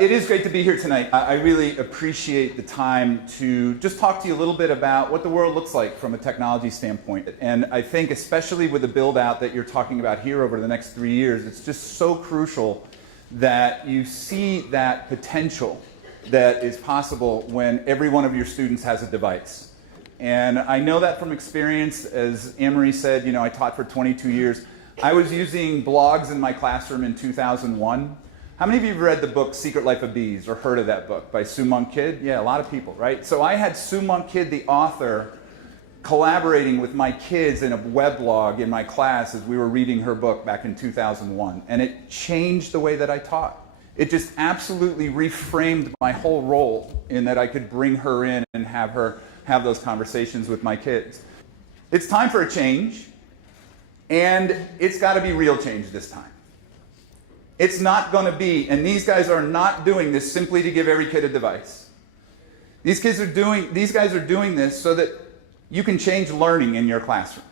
It is great to be here tonight. I really appreciate the time to just talk to you a little bit about what the world looks like from a technology standpoint. And I think especially with the build out that you're talking about here over the next 3 years, it's just so crucial that you see that potential that is possible when every one of your students has a device. And I know that from experience. As Anne-Marie said, I taught for 22 years. I was using blogs in my classroom in 2001. How many of you have read the book Secret Life of Bees or heard of that book by Sue Monk Kidd? Yeah, a lot of people, right? So I had Sue Monk Kidd, the author, collaborating with my kids in a weblog in my class as we were reading her book back in 2001. And it changed the way that I taught. It just absolutely reframed my whole role in that I could bring her in and have her have those conversations with my kids. It's time for a change, and it's got to be real change this time. It's not going to be, and these guys are not doing this simply to give every kid a device. These guys are doing this so that you can change learning in your classroom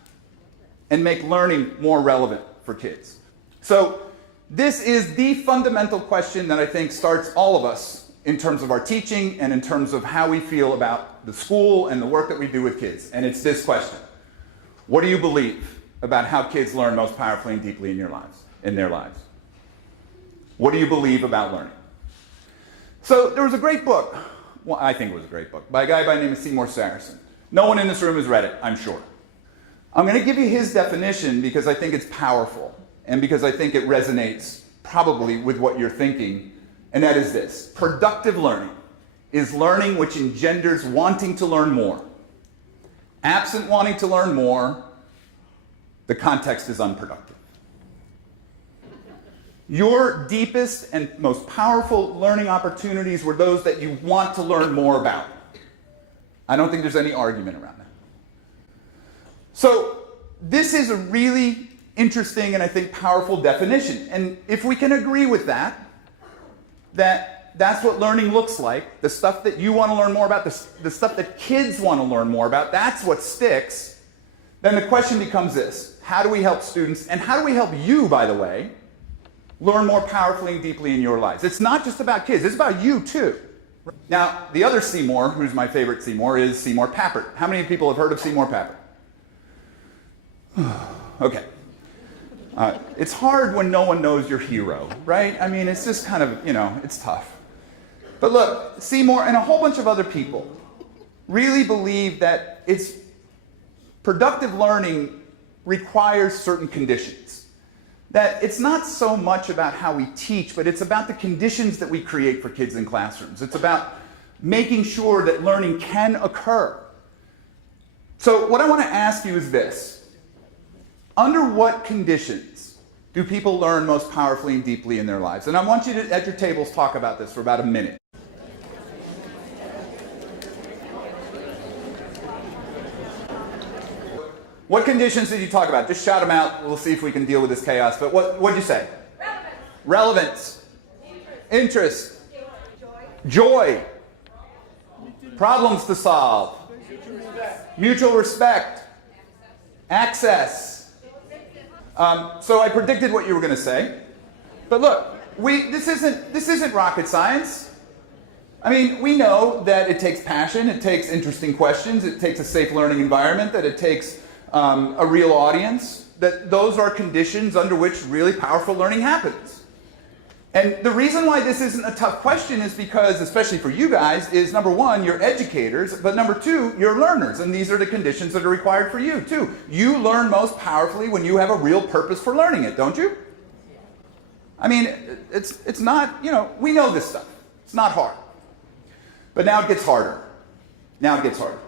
and make learning more relevant for kids. So this is the fundamental question that I think starts all of us in terms of our teaching and in terms of how we feel about the school and the work that we do with kids. And it's this question: what do you believe about how kids learn most powerfully and deeply in their lives? What do you believe about learning? So there was a great book, well, I think it was a great book, by a guy by the name of Seymour Saracen. No one in this room has read it, I'm sure. I'm going to give you his definition because I think it's powerful and because I think it resonates probably with what you're thinking, and that is this: productive learning is learning which engenders wanting to learn more. Absent wanting to learn more, the context is unproductive. Your deepest and most powerful learning opportunities were those that you want to learn more about. I don't think there's any argument around that. So this is a really interesting and I think powerful definition. And if we can agree with that that's what learning looks like, the stuff that you want to learn more about, the stuff that kids want to learn more about, that's what sticks, then the question becomes this: how do we help students, and how do we help you, by the way, learn more powerfully and deeply in your lives? It's not just about kids, it's about you too. Now, the other Seymour, who's my favorite Seymour, is Seymour Papert. How many people have heard of Seymour Papert? Okay. It's hard when no one knows your hero, right? I mean, it's just kind of, it's tough. But look, Seymour and a whole bunch of other people really believe that productive learning requires certain conditions. That it's not so much about how we teach, but it's about the conditions that we create for kids in classrooms. It's about making sure that learning can occur. So what I want to ask you is this: under what conditions do people learn most powerfully and deeply in their lives? And I want you to, at your tables, talk about this for about a minute. What conditions did you talk about? Just shout them out. We'll see if we can deal with this chaos. But what'd you say? Relevance. Interest. Joy. Problems to solve. Mutual respect. Access. So I predicted what you were going to say. But look, this isn't rocket science. I mean, we know that it takes passion, it takes interesting questions, it takes a safe learning environment, that it takes a real audience, that those are conditions under which really powerful learning happens. And the reason why this isn't a tough question is because, especially for you guys, is number one, you're educators, but number two, you're learners, and these are the conditions that are required for you too. You learn most powerfully when you have a real purpose for learning it, don't you? I mean, it's not, we know this stuff. It's not hard. But now it gets harder. Now it gets harder.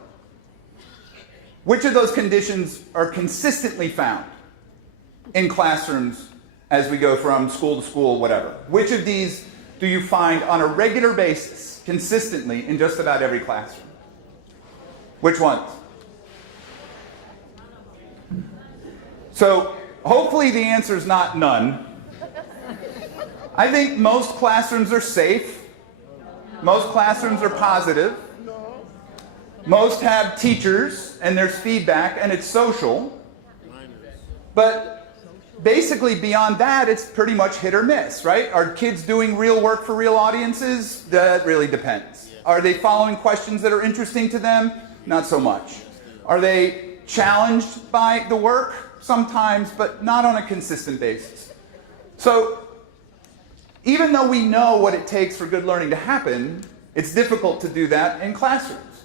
Which of those conditions are consistently found in classrooms as we go from school to school, whatever? Which of these do you find on a regular basis, consistently, in just about every classroom? Which ones? So hopefully the answer is not none. I think most classrooms are safe. Most classrooms are positive. Most have teachers, and there's feedback, and it's social. But basically beyond that, it's pretty much hit or miss, right? Are kids doing real work for real audiences? That really depends. Are they following questions that are interesting to them? Not so much. Are they challenged by the work? Sometimes, but not on a consistent basis. So, even though we know what it takes for good learning to happen, it's difficult to do that in classrooms.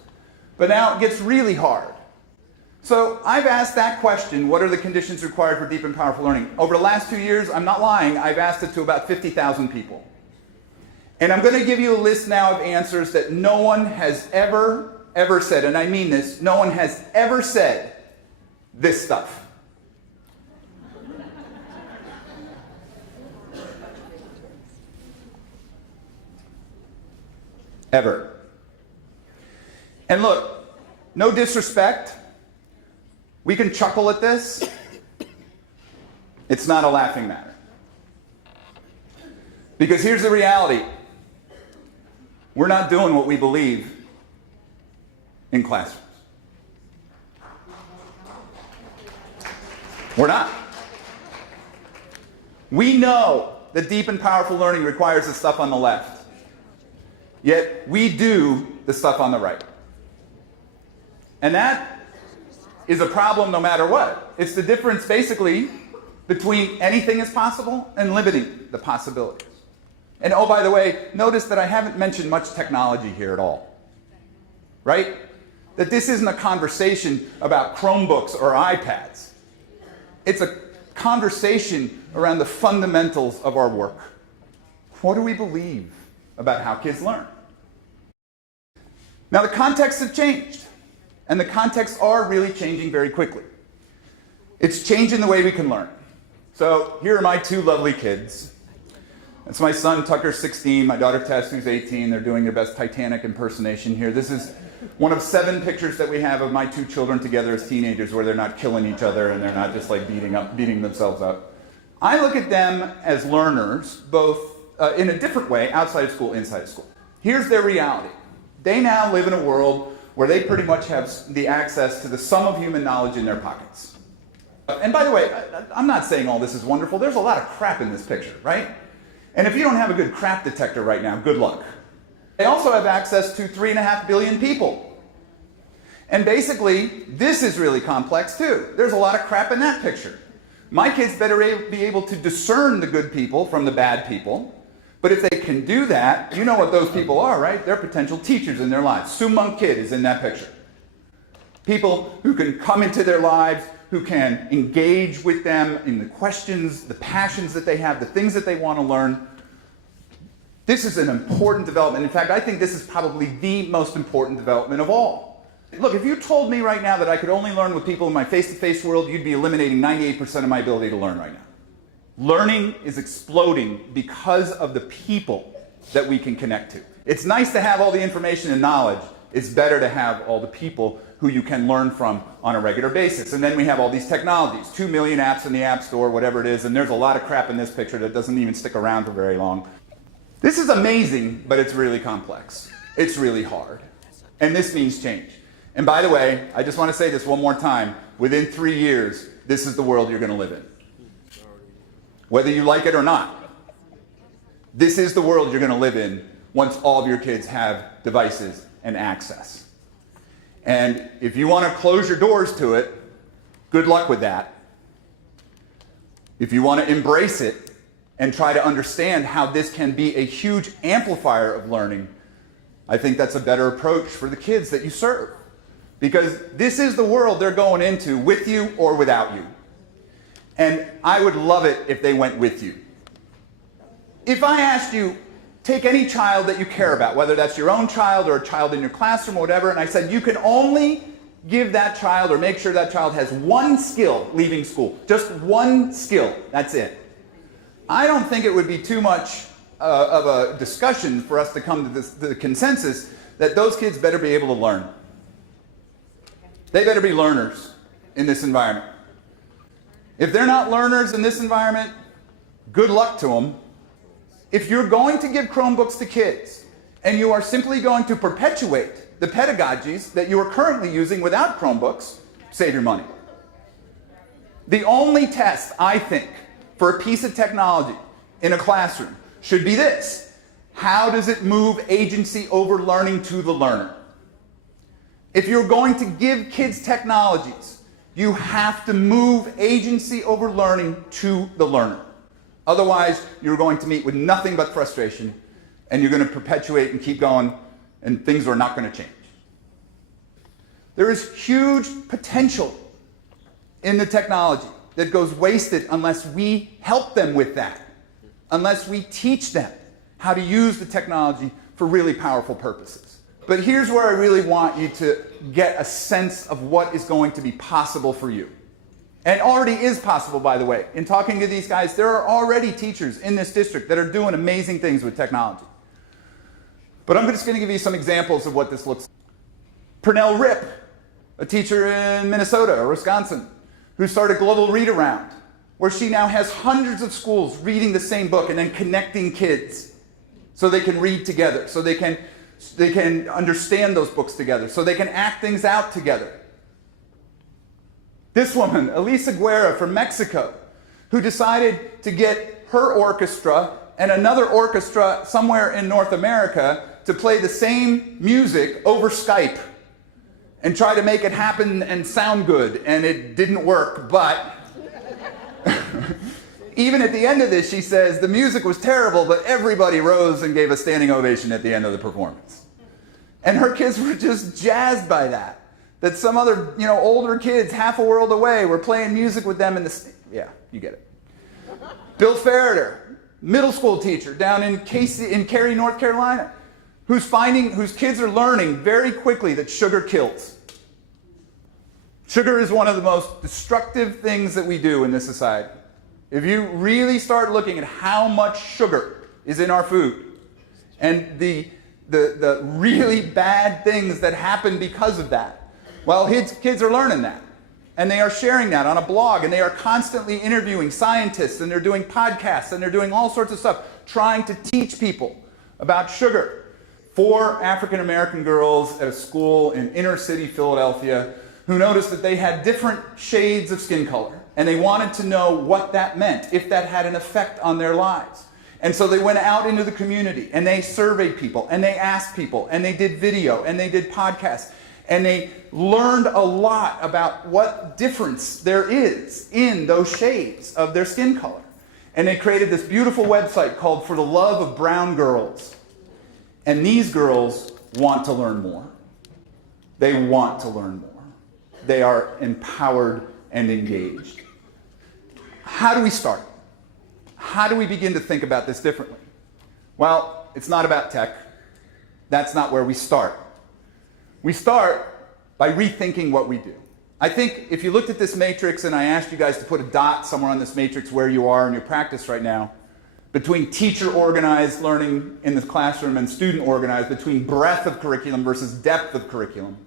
But now it gets really hard. So I've asked that question, what are the conditions required for deep and powerful learning? Over the last 2 years, I'm not lying, I've asked it to about 50,000 people. And I'm going to give you a list now of answers that no one has ever said, and I mean this, no one has ever said this stuff. Ever. And look, no disrespect, we can chuckle at this. It's not a laughing matter. Because here's the reality. We're not doing what we believe in classrooms. We're not. We know that deep and powerful learning requires the stuff on the left. Yet we do the stuff on the right. And that is a problem no matter what. It's the difference basically between anything is possible and limiting the possibilities. And oh, by the way, notice that I haven't mentioned much technology here at all. Right? That this isn't a conversation about Chromebooks or iPads. It's a conversation around the fundamentals of our work. What do we believe about how kids learn? Now the contexts have changed, and the contexts are really changing very quickly. It's changing the way we can learn. So here are my two lovely kids. That's my son Tucker's 16, my daughter Tess who's 18. They're doing their best Titanic impersonation here. This is one of 7 pictures that we have of my 2 children together as teenagers where they're not killing each other and they're not just like beating themselves up. I look at them as learners, both in a different way, outside of school, inside of school. Here's their reality. They now live in a world where they pretty much have the access to the sum of human knowledge in their pockets. And by the way, I'm not saying all this is wonderful. There's a lot of crap in this picture, right? And if you don't have a good crap detector right now, good luck. They also have access to 3.5 billion people. And basically, this is really complex too. There's a lot of crap in that picture. My kids better be able to discern the good people from the bad people. But if they can do that, you know what those people are, right? They're potential teachers in their lives. Sue Monk Kidd is in that picture. People who can come into their lives, who can engage with them in the questions, the passions that they have, the things that they want to learn. This is an important development. In fact, I think this is probably the most important development of all. Look, if you told me right now that I could only learn with people in my face-to-face world, you'd be eliminating 98% of my ability to learn right now. Learning is exploding because of the people that we can connect to. It's nice to have all the information and knowledge. It's better to have all the people who you can learn from on a regular basis. And then we have all these technologies, 2 million apps in the App Store, whatever it is, and there's a lot of crap in this picture that doesn't even stick around for very long. This is amazing, but it's really complex. It's really hard. And this means change. And by the way, I just want to say this one more time. Within 3 years, this is the world you're going to live in. Whether you like it or not. This is the world you're going to live in once all of your kids have devices and access. And if you want to close your doors to it, good luck with that. If you want to embrace it and try to understand how this can be a huge amplifier of learning, I think that's a better approach for the kids that you serve. Because this is the world they're going into with you or without you. And I would love it if they went with you. If I asked you, take any child that you care about, whether that's your own child or a child in your classroom or whatever, and I said you can only give that child or make sure that child has one skill leaving school. Just one skill. That's it. I don't think it would be too much of a discussion for us to come to the consensus that those kids better be able to learn. They better be learners in this environment. If they're not learners in this environment, good luck to them. If you're going to give Chromebooks to kids and you are simply going to perpetuate the pedagogies that you are currently using without Chromebooks, save your money. The only test, I think, for a piece of technology in a classroom should be this: how does it move agency over learning to the learner? If you're going to give kids technologies, you have to move agency over learning to the learner. Otherwise, you're going to meet with nothing but frustration, and you're going to perpetuate and keep going, and things are not going to change. There is huge potential in the technology that goes wasted unless we help them with that, unless we teach them how to use the technology for really powerful purposes. But here's where I really want you to get a sense of what is going to be possible for you. And already is possible, by the way. In talking to these guys, there are already teachers in this district that are doing amazing things with technology. But I'm just going to give you some examples of what this looks like. Pernell Ripp, a teacher in Minnesota or Wisconsin, who started Global Read Around, where she now has hundreds of schools reading the same book and then connecting kids so they can read together, so they can understand those books together, so they can act things out together. This woman, Elisa Guerra from Mexico, who decided to get her orchestra and another orchestra somewhere in North America to play the same music over Skype and try to make it happen and sound good, and it didn't work, but even at the end of this, she says, the music was terrible, but everybody rose and gave a standing ovation at the end of the performance. And her kids were just jazzed by that. That some other, older kids half a world away were playing music with them in the... Yeah, you get it. Bill Ferreter, middle school teacher down in Cary, North Carolina, whose kids are learning very quickly that sugar kills. Sugar is one of the most destructive things that we do in this society. If you really start looking at how much sugar is in our food and the really bad things that happen because of that, well, his kids are learning that. And they are sharing that on a blog, and they are constantly interviewing scientists, and they're doing podcasts, and they're doing all sorts of stuff, trying to teach people about sugar. 4 African American girls at a school in inner city Philadelphia who noticed that they had different shades of skin color, and they wanted to know what that meant, if that had an effect on their lives. And so they went out into the community, and they surveyed people, and they asked people, and they did video, and they did podcasts, and they learned a lot about what difference there is in those shades of their skin color. And they created this beautiful website called For the Love of Brown Girls. And these girls want to learn more. They want to learn more. They are empowered and engaged. How do we start? How do we begin to think about this differently? Well, it's not about tech. That's not where we start. We start by rethinking what we do. I think if you looked at this matrix and I asked you guys to put a dot somewhere on this matrix where you are in your practice right now, between teacher-organized learning in the classroom and student-organized, between breadth of curriculum versus depth of curriculum,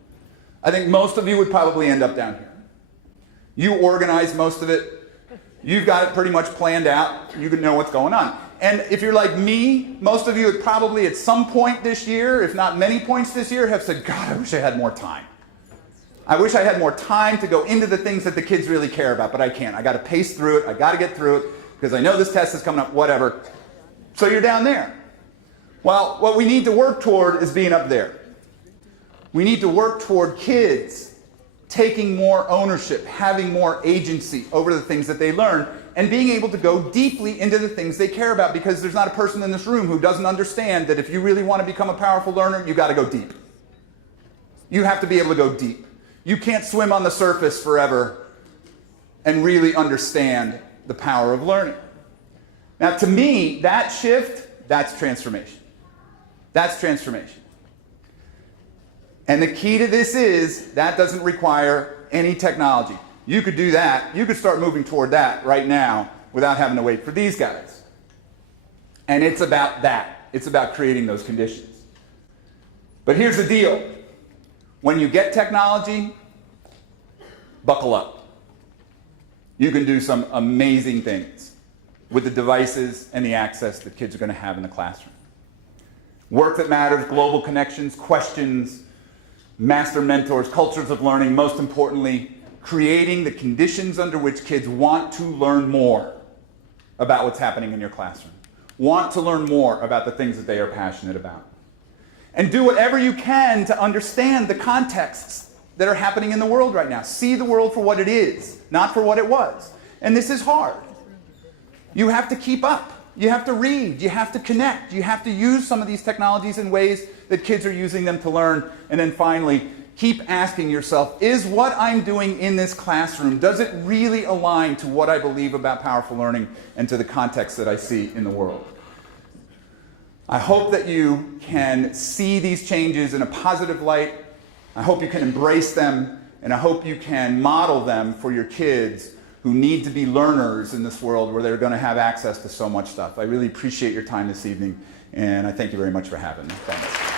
I think most of you would probably end up down here. You organize most of it. You've got it pretty much planned out. You can know what's going on. And if you're like me, most of you would probably at some point this year, if not many points this year, have said, God, I wish I had more time. I wish I had more time to go into the things that the kids really care about, but I can't. I got to pace through it. I got to get through it because I know this test is coming up, whatever. So you're down there. Well, what we need to work toward is being up there. We need to work toward kids taking more ownership, having more agency over the things that they learn, and being able to go deeply into the things they care about, because there's not a person in this room who doesn't understand that if you really want to become a powerful learner, you got to go deep. You have to be able to go deep. You can't swim on the surface forever and really understand the power of learning. Now, to me, that shift, that's transformation. That's transformation. And the key to this is that doesn't require any technology. You could do that. You could start moving toward that right now without having to wait for these guys. And it's about that. It's about creating those conditions. But here's the deal. When you get technology, buckle up. You can do some amazing things with the devices and the access that kids are going to have in the classroom. Work that matters, global connections, questions, master mentors, cultures of learning, most importantly, creating the conditions under which kids want to learn more. about what's happening in your classroom. Want to learn more about the things that they are passionate about. And do whatever you can to understand the contexts that are happening in the world right now. See the world for what it is, not for what it was. And this is hard. You have to keep up. You have to read. You have to connect. You have to use some of these technologies in ways that kids are using them to learn. And then finally, keep asking yourself, is what I'm doing in this classroom, does it really align to what I believe about powerful learning and to the context that I see in the world? I hope that you can see these changes in a positive light. I hope you can embrace them, and I hope you can model them for your kids who need to be learners in this world where they're going to have access to so much stuff. I really appreciate your time this evening, and I thank you very much for having me. Thanks.